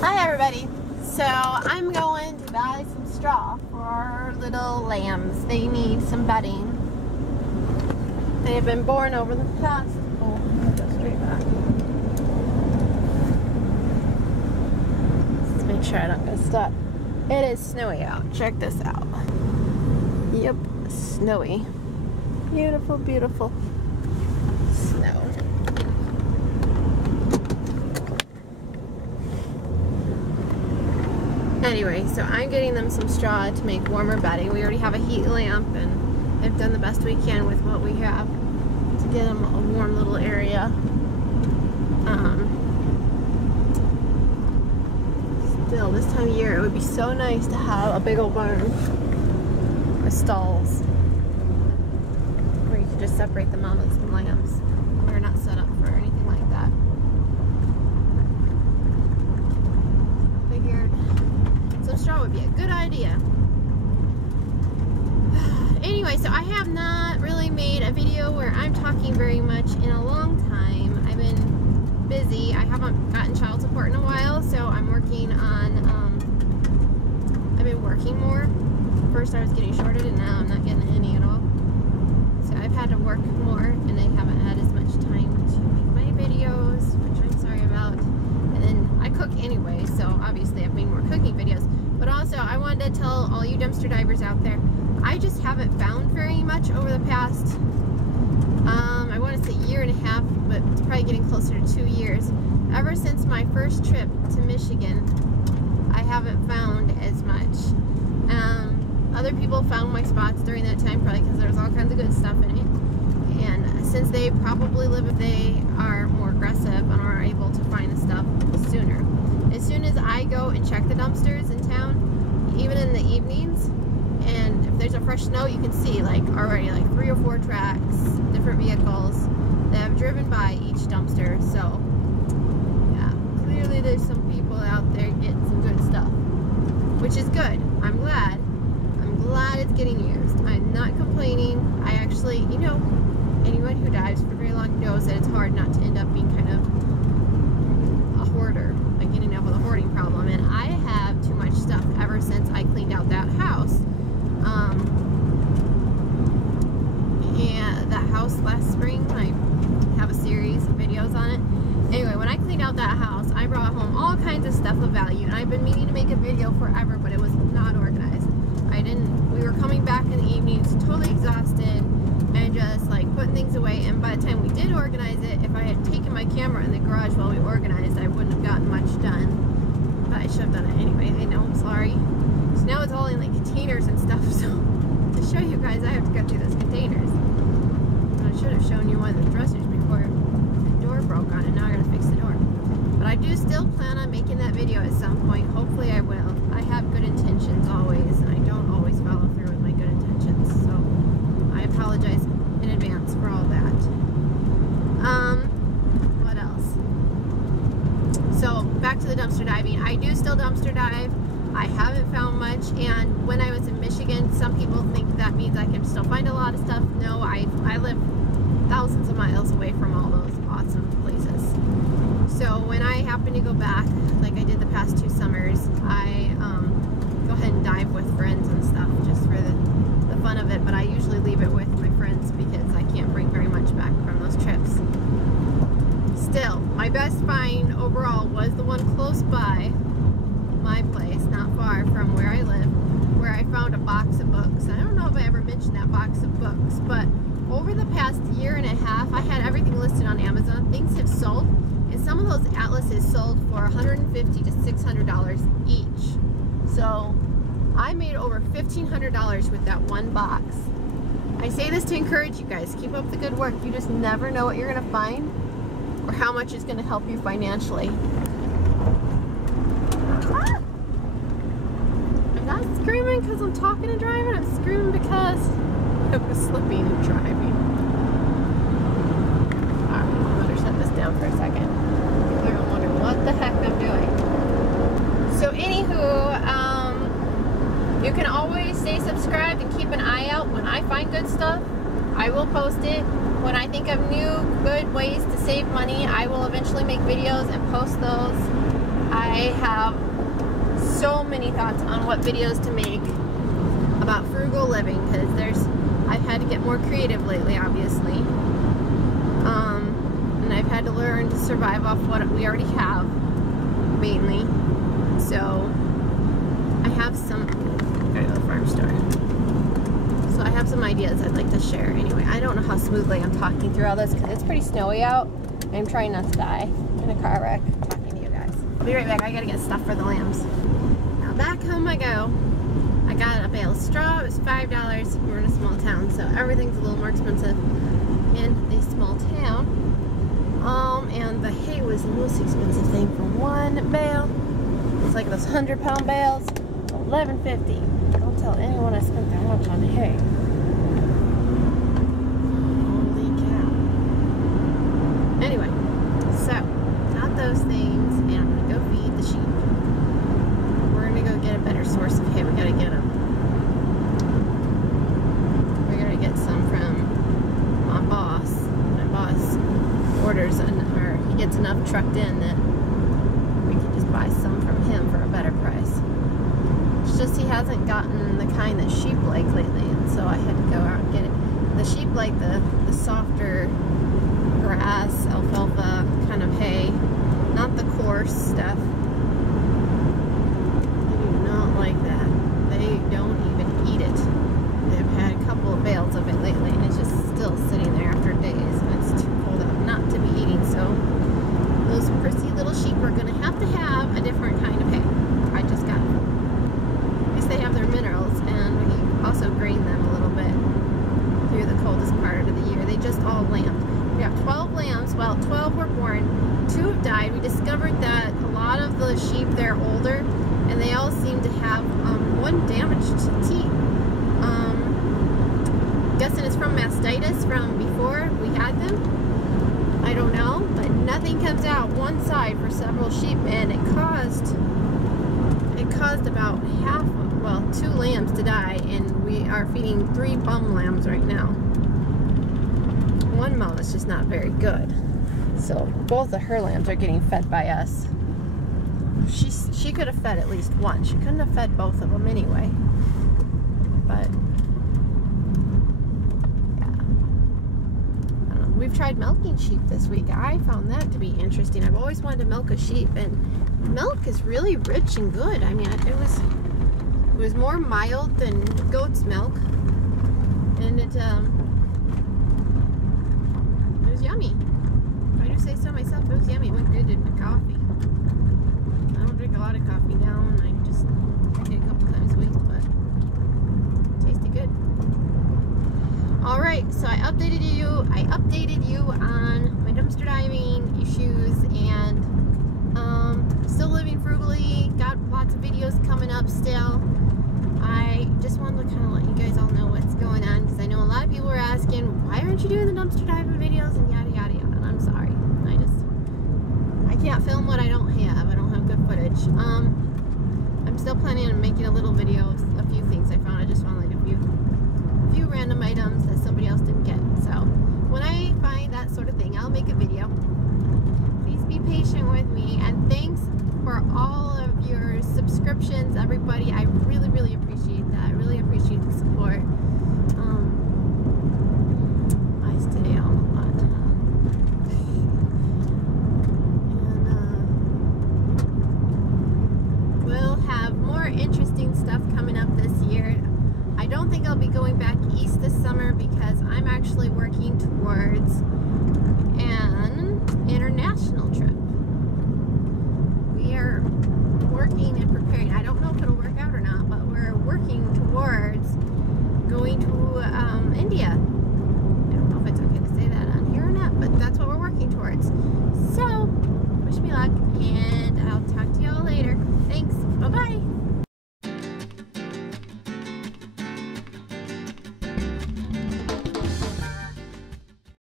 Hi everybody. So I'm going to buy some straw for our little lambs. They need some bedding. They have been born over the past. Oh, I'll go straight back. Let's make sure I don't get stuck. It is snowy out. Check this out. Yep, snowy. Beautiful, beautiful snow. Anyway, so I'm getting them some straw to make warmer bedding. We already have a heat lamp and I've done the best we can with what we have to get them a warm little area. Still, this time of year it would be so nice to have a big old barn with stalls where you could just separate the mamas and lambs. We're not set up for anything like that. Figured some straw would be a good idea. Anyway, so I have not really made a video where I'm talking very much in a long time. I've been busy. I haven't gotten child support in a while, so I'm working on, I've been working more. First I was getting shorted and now I'm not getting any at all. So I've had to work more and I haven't had as much time to make my videos, which I'm sorry about. And then I cook anyway, so obviously I've made more cooking videos. But also, I wanted to tell all you dumpster divers out there, I just haven't found very much over the past, I want to say year and a half, but it's probably getting closer to 2 years. Ever since my first trip to Michigan, I haven't found as much. Other people found my spots during that time, probably because there's all kinds of good stuff in it. And since they probably live, they are more aggressive and are able to find the stuff sooner. As soon as I go and check the dumpsters in town, even in the evenings, and if there's a fresh snow, you can see like already like 3 or 4 tracks, different vehicles that have driven by each dumpster. So yeah, clearly there's some people out there getting some good stuff, which is good. I'm glad it's getting used. I'm not complaining. I actually, you know, anyone who dives for very long knows that it's hard not to end up being kind of a hoarder, like ending up with a hoarding problem. And I have too much stuff ever since I cleaned out that house. And that house last spring, I have a series of videos on it. Anyway, when I cleaned out that house, I brought home all kinds of stuff of value. And I've been meaning to make a video forever, but it was not organized. We were coming back in the evenings totally exhausted and just like putting things away, and by the time we did organize it, if I had taken my camera in the garage while we organized, I wouldn't have gotten much done, but I should have done it anyway. I know, I'm sorry. So now it's all in like containers and stuff, so to show you guys I have to go through those containers. I should have shown you one of the dressers before the door broke on it. Now I gotta fix the door, but I do still plan on making that video at some point. Hopefully I will. I have good intentions always, and I don't always follow through with my good intentions, so I apologize in advance for all that. What else? So back to the dumpster diving. I do still dumpster dive. I haven't found much, and when I was in Michigan, some people think that means I can still find a lot of stuff. No, I live thousands of miles away from all those awesome places. So when I happen to go back, like I did the past 2 summers, I go ahead and dive with friends and stuff just for the fun of it, but I usually leave it with my friends because I can't bring very much back from those trips. Still, my best find overall was the one close by my place, not far from where I live, where I found a box of books. I don't know if I ever mentioned that box of books, but over the past year and a half, I had everything listed on Amazon. Things have sold, and some of those atlases sold for $150 to $600 each. So I made over $1,500 with that one box. I say this to encourage you guys. Keep up the good work. You just never know what you're going to find or how much it's going to help you financially. Ah! I'm not screaming because I'm talking and driving. I'm screaming because I was slipping and driving. Alright, I better set this down for a second. You're going to wonder what the heck I'm doing. So anywho, you can always stay subscribed and keep an eye out. When I find good stuff, I will post it. When I think of new good ways to save money, I will eventually make videos and post those. I have so many thoughts on what videos to make about frugal living, because I've had to get more creative lately, obviously. And I've had to learn to survive off what we already have, mainly. So I have some, gotta go to the farm store. So I have some ideas I'd like to share. Anyway, I don't know how smoothly I'm talking through all this because it's pretty snowy out. I'm trying not to die in a car wreck talking to you guys. I'll be right back. I gotta get stuff for the lambs. Now back home I go. I got a bale of straw. It was $5. We're in a small town, so everything's a little more expensive in a small town. And the hay was the most expensive thing for one bale. It's like those 100-pound bales, $11.50. Don't tell anyone I spent that much on hay. Holy cow. Anyway, so got those things, and I'm gonna go feed the sheep. We're gonna go get a better source of hay. We gotta get them. We're gonna get some from my boss. My boss orders, or he gets enough trucked in that we can just buy some from him for a better price. It's just he hasn't gotten the kind that sheep like lately, and so I had to go out and get it. The sheep like the softer grass, alfalfa kind of hay, not the coarse stuff. They do not like that. They don't even eat it. They've had a couple of bales of it lately, and it's just still sitting there after days, and it's too cold out not to be eating. So those prissy little sheep are going to have a different kind of hay. I just got it. At least they have their minerals, and we also grain them a little bit through the coldest part of the year. They just all lambed. We have 12 lambs. Well, 12 were born. 2 have died. We discovered that a lot of the sheep, they're older, and they all seem to have one damaged teeth. Guessing it's from mastitis from before we had them. I don't know, but nothing comes out one side for several sheep, and it caused about half, well, 2 lambs to die, and we are feeding 3 bum lambs right now. One mom is just not very good, so both of her lambs are getting fed by us. She could have fed at least one. She couldn't have fed both of them anyway, but we've tried milking sheep this week. I found that to be interesting. I've always wanted to milk a sheep, and milk is really rich and good. I mean, it was more mild than goat's milk, and it was yummy. If I do say so myself, it was yummy. It went good in the coffee. I don't drink a lot of coffee now, and I just drink it a couple times a week, but it tasted good. Alright, so I updated you on my dumpster diving issues, and still living frugally. Got lots of videos coming up still. I just wanted to kind of let you guys all know what's going on, because I know a lot of people are asking, why aren't you doing the dumpster diving videos and yada yada yada, and I'm sorry. I can't film what I don't have. I don't have good footage. I'm still planning on making a little video of a few things I found. I just found like a few random items that somebody else didn't get. So when I find that sort of thing, I'll make a video. Please be patient with me, and thanks for all of your subscriptions, everybody. I really, really appreciate that. I really appreciate the support. I stay on a lot. And we'll have more interesting stuff coming up this year. I don't think I'll be going back east this summer, because I'm actually working towards